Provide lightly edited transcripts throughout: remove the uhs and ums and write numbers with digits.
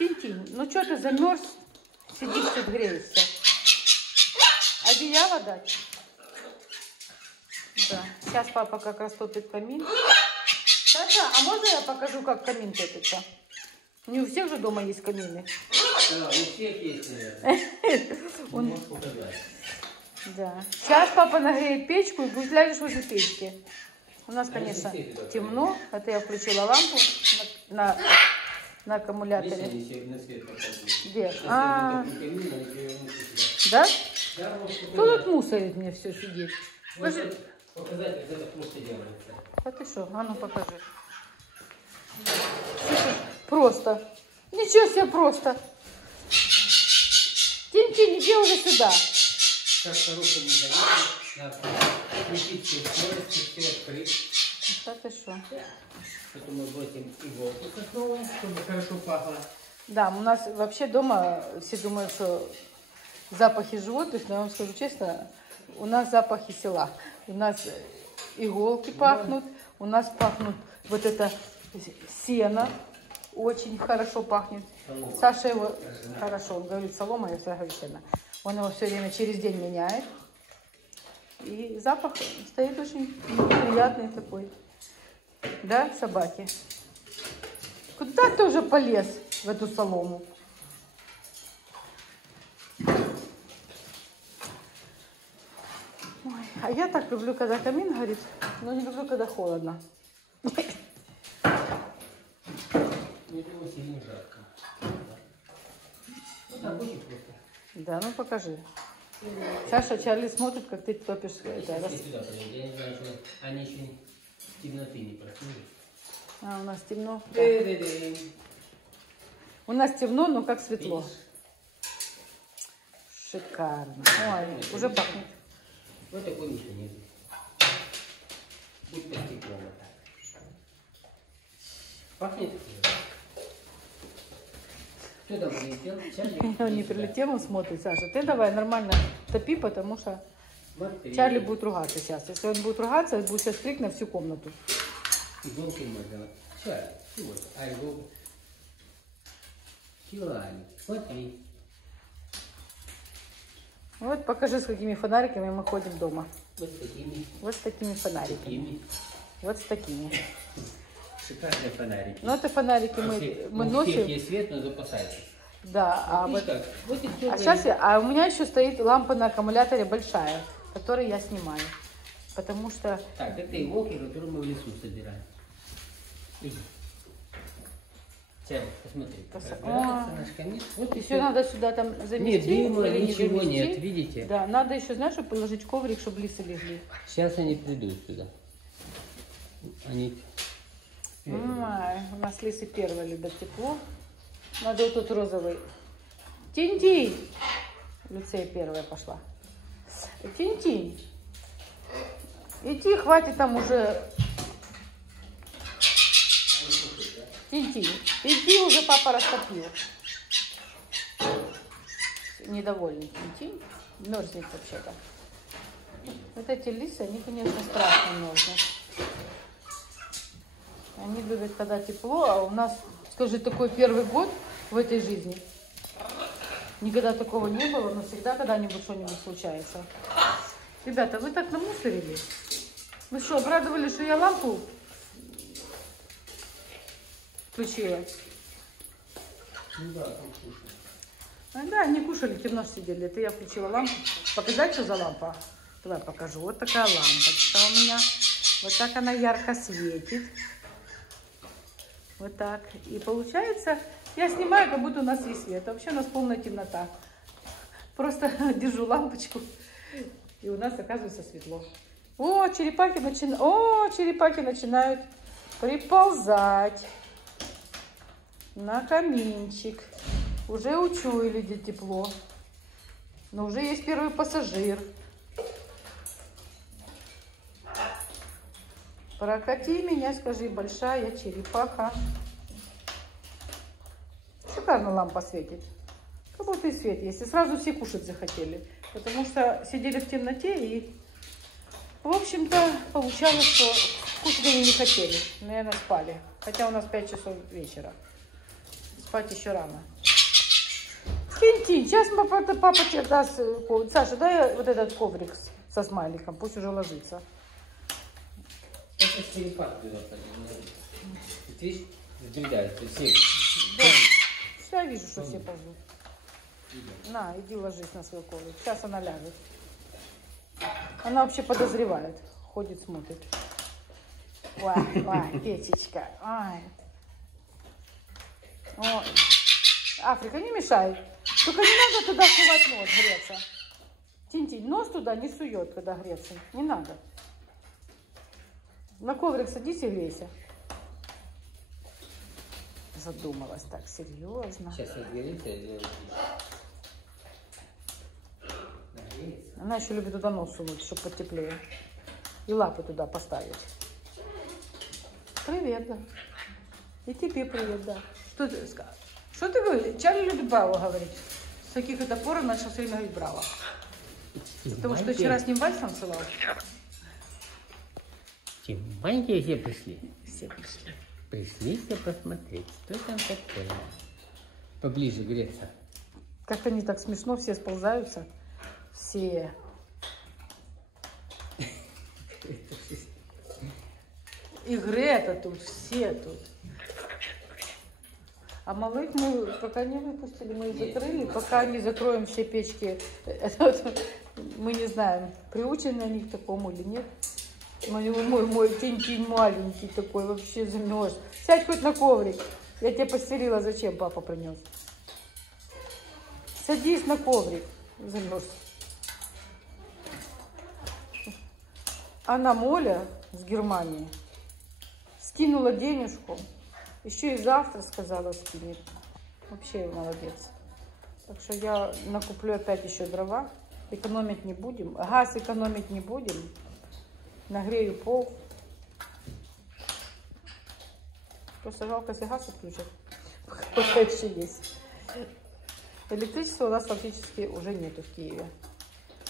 Тинь-тинь, ну что ты замерз? Сидишь тут, греешься. Одеяло дать? Да. Сейчас папа как раз топит камин. Саша, а можно я покажу, как камин топится? Не у всех же дома есть камины. Да, у всех есть, наверное. Можешь показать. Да. Сейчас папа нагреет печку и будешь ляжешь возле печки. У нас, конечно, темно. Это я включила лампу на аккумуляторе. Где? Да? Кто тут мусорит мне все сидеть? Можно показать, как это просто делается. А ты что? А ну покажи. Просто. Ничего себе просто. Тинь-тинь, иди уже сюда. Как хорошему завету, надо включить все скорости, все открыть. А ты что? Потом мы бросим иголку сосновую, чтобы хорошо пахло. Да, у нас вообще дома все думают, что запахи животных, но я вам скажу честно, у нас запахи села. У нас иголки пахнут, у нас пахнут вот это сено, очень хорошо пахнет. Саша его, хорошо, он говорит солома, я всегда говорю сено. Он его все время через день меняет. И запах стоит очень приятный такой. Да, собаки? Куда ты уже полез в эту солому? Ой, а я так люблю, когда камин горит, но не люблю, когда холодно. Ничего сильно жарко. Ну так, очень просто. Да, ну покажи. Саша, Чарли смотрит, как ты топишь. Сюда, подойди. Я не знаю, что они еще в темноты не проснулись. А, у нас темно. Да. У нас темно, но как светло. Видишь? Шикарно. Ой, уже пахнет. Вот такой механизм. Будь по стеклу вот так. Пахнет? Кто там прилетел? Чарли? Он не прилетел, он смотрит. Саша, ты давай нормально топи, потому что Чарли будет ругаться сейчас. Если он будет ругаться, он будет сейчас крик на всю комнату. Иголкой можно. Чарли, вот. А иголку? Чарли, смотри. Вот покажи, с какими фонариками мы ходим дома. Вот с такими. Вот с такими фонариками. Такими. Вот с такими. Шикарные фонарики. Ну, это фонарики мы У носим. всех есть свет, но запасайтесь. Да, а Вот вот... так. Вот и все. А сейчас у меня еще стоит лампа на аккумуляторе большая, которую я снимаю. Потому что... Так, это иголки, которые мы в лесу собираем. Иди. Чарли, посмотри. Разбирается наш камин. Вот и Еще все. надо сюда там заместить. Нет, дыма, или не ничего заместить. нет, видите? Да, надо еще, знаешь, чтобы положить коврик, чтобы лисы легли. Сейчас они придут сюда. Они... Ой, у нас лисы первые любят тепло. Надо вот тут розовый. Тинь-тинь. Люция первая пошла. Тинь-тинь. Иди, хватит там уже. Тинь-тинь. Иди, уже папа растопил. Недовольный Тинь-тинь. Мерзнет вообще-то. Вот эти лисы, они, конечно, страшно мерзнут. Они любят, когда тепло, а у нас, скажи, такой первый год в этой жизни. Никогда такого не было, но всегда когда-нибудь что-нибудь случается. Ребята, вы так намусорили? Вы что, обрадовали, что я лампу включила? Ну да, там кушают. А, да, они кушали, темно сидели. Это я включила лампу. Показать, что за лампа? Давай покажу. Вот такая лампочка у меня. Вот так она ярко светит. Вот так. И получается, я снимаю, как будто у нас есть свет. Вообще у нас полная темнота. Просто держу лампочку, и у нас оказывается светло. О, черепахи начинают приползать на каминчик. Уже учуяли, где тепло. Но уже есть первый пассажир. Прокати меня, скажи, большая черепаха. Шикарно лампа светит. Как будто и свет есть. И сразу все кушать захотели. Потому что сидели в темноте и, в общем-то, получалось, что кушать они не хотели. Наверное, спали. Хотя у нас 5 часов вечера. Спать еще рано. Тинь-тинь, сейчас папа тебе даст... Саша, дай вот этот коврик со смайликом, пусть уже ложится. Это черепах было. Видишь, сдвигается, все. Да, я вижу, что все ползут. На, иди ложись на свой коврик. Сейчас она ляжет. Она вообще подозревает. Ходит, смотрит. Ой, Печечка. Ой. Ой. Африка, не мешай. Только не надо туда сувать нос греться. Тинь-тинь, нос туда не сует, когда греться. Не надо. На коврик садись и грейся. Задумалась так серьезно. Сейчас разгорится, я сделаю. Она еще любит туда нос сунуть, чтобы потеплее. И лапы туда поставить. Привет, да. И тебе привет, да. Что ты говоришь? Чарли любит браво говорить. С таких это пор он начал все время говорить браво. Потому что вчера с ним вальс танцевал. Маленькие все пришли. Все пришли. Пришли все посмотреть, что там такое. Поближе греться. Как-то не так смешно, все сползаются. Все. И Грета тут, все тут. А малых мы пока не выпустили, мы их закрыли. Пока не закроем все печки, мы не знаем, приучены они к такому или нет. Мой тень-тень маленький такой, вообще замерз. Сядь хоть на коврик. Я тебе постелила, зачем папа принес? Садись на коврик. Замерз. Она Моля с Германии скинула денежку. Еще и завтра сказала скинет. Вообще молодец. Так что я накуплю опять еще дрова. Экономить не будем. Газ экономить не будем. Нагрею пол. Просто жалко, если газ отключат. Пока еще есть. Электричества у нас фактически уже нету в Киеве.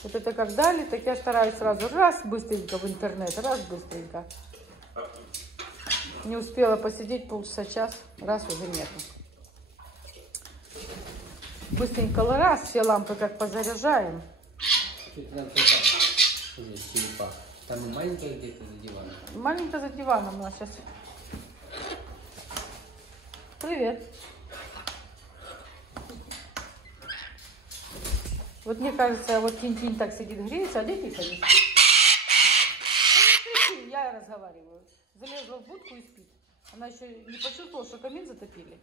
Вот это как дали, так я стараюсь сразу раз быстренько в интернет, раз быстренько. Не успела посидеть полчаса, час, раз уже нету. Быстренько раз, все лампы как позаряжаем. Там маленькая где-то за диваном. Маленькая за диваном у нас сейчас. Привет. Вот мне кажется, вот Тинь-Тинь так сидит, греется, а дети ходят. Я разговариваю. Залезла в будку и спит. Она еще не почувствовала, что камин затопили.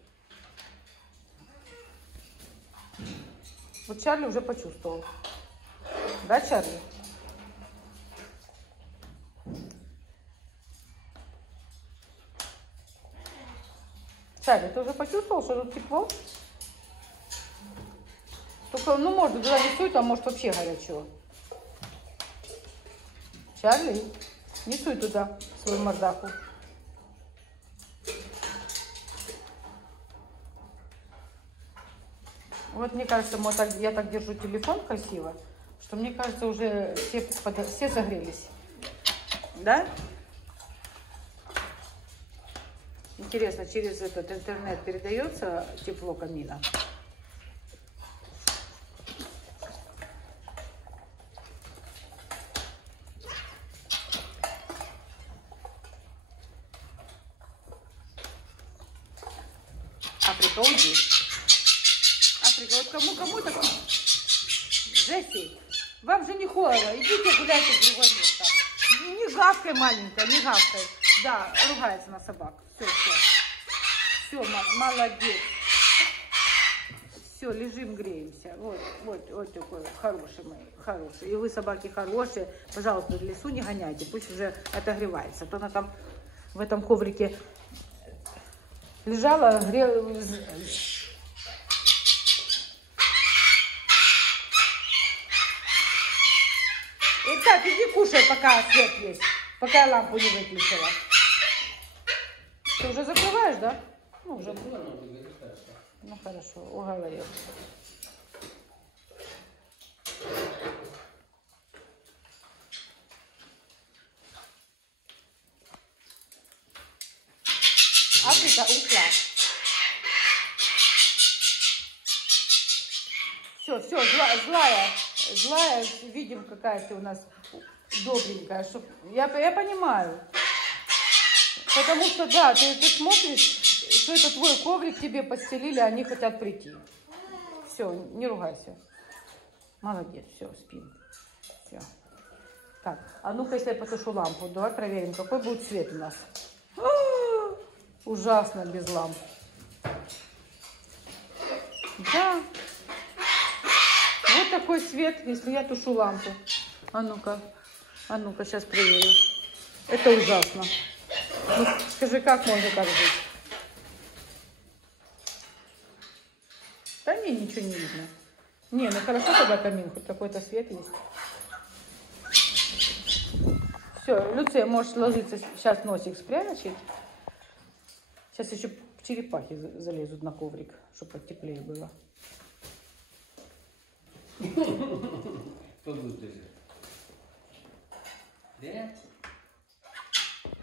Вот Чарли уже почувствовал. Да, Чарли? Чарли, ты уже почувствовал, что тут тепло? Только, ну, может, туда не суй, там может вообще горячо. Чарли, не суй туда свою мордаху. Вот мне кажется, я так держу телефон красиво, что мне кажется, уже все согрелись. Да? Интересно, через этот интернет передается тепло камина? Африка, уйди. Африка, вот кому так... Джесси, вам же не холодно, идите гуляйте в другое место. Не гавкай, маленькая, не гавкай. Да, ругается на собак. Все, молодец. Все, лежим, греемся. Вот такой хороший мой, хороший. И вы, собаки, хорошие. Пожалуйста, в лесу не гоняйте, пусть уже отогревается. А то она там в этом коврике лежала, грелась. Итак, иди кушай, пока свет есть, пока я лампу не выключила. Ты уже закрываешь, да? Ну, уже. Ну, хорошо, уговорил. Африка ушла. все, злая, видим, какая ты у нас добренькая. Я понимаю. Потому что, да, ты смотришь, что это твой коврик тебе постелили, они хотят прийти. Все, не ругайся. Молодец, все, спим. Все. Так, а ну-ка, если я потушу лампу, давай проверим, какой будет цвет у нас. Ужасно без ламп. Да. Вот такой свет, если я тушу лампу. А ну-ка, сейчас проверю. Это ужасно. Ну, скажи, как можно так жить? Да не, ничего не видно. Не, ну хорошо, когда камин, хоть какой-то свет есть. Все, Люция, можешь ложиться, сейчас носик спрячь. Сейчас еще черепахи залезут на коврик, чтобы потеплее было. Погода. Да?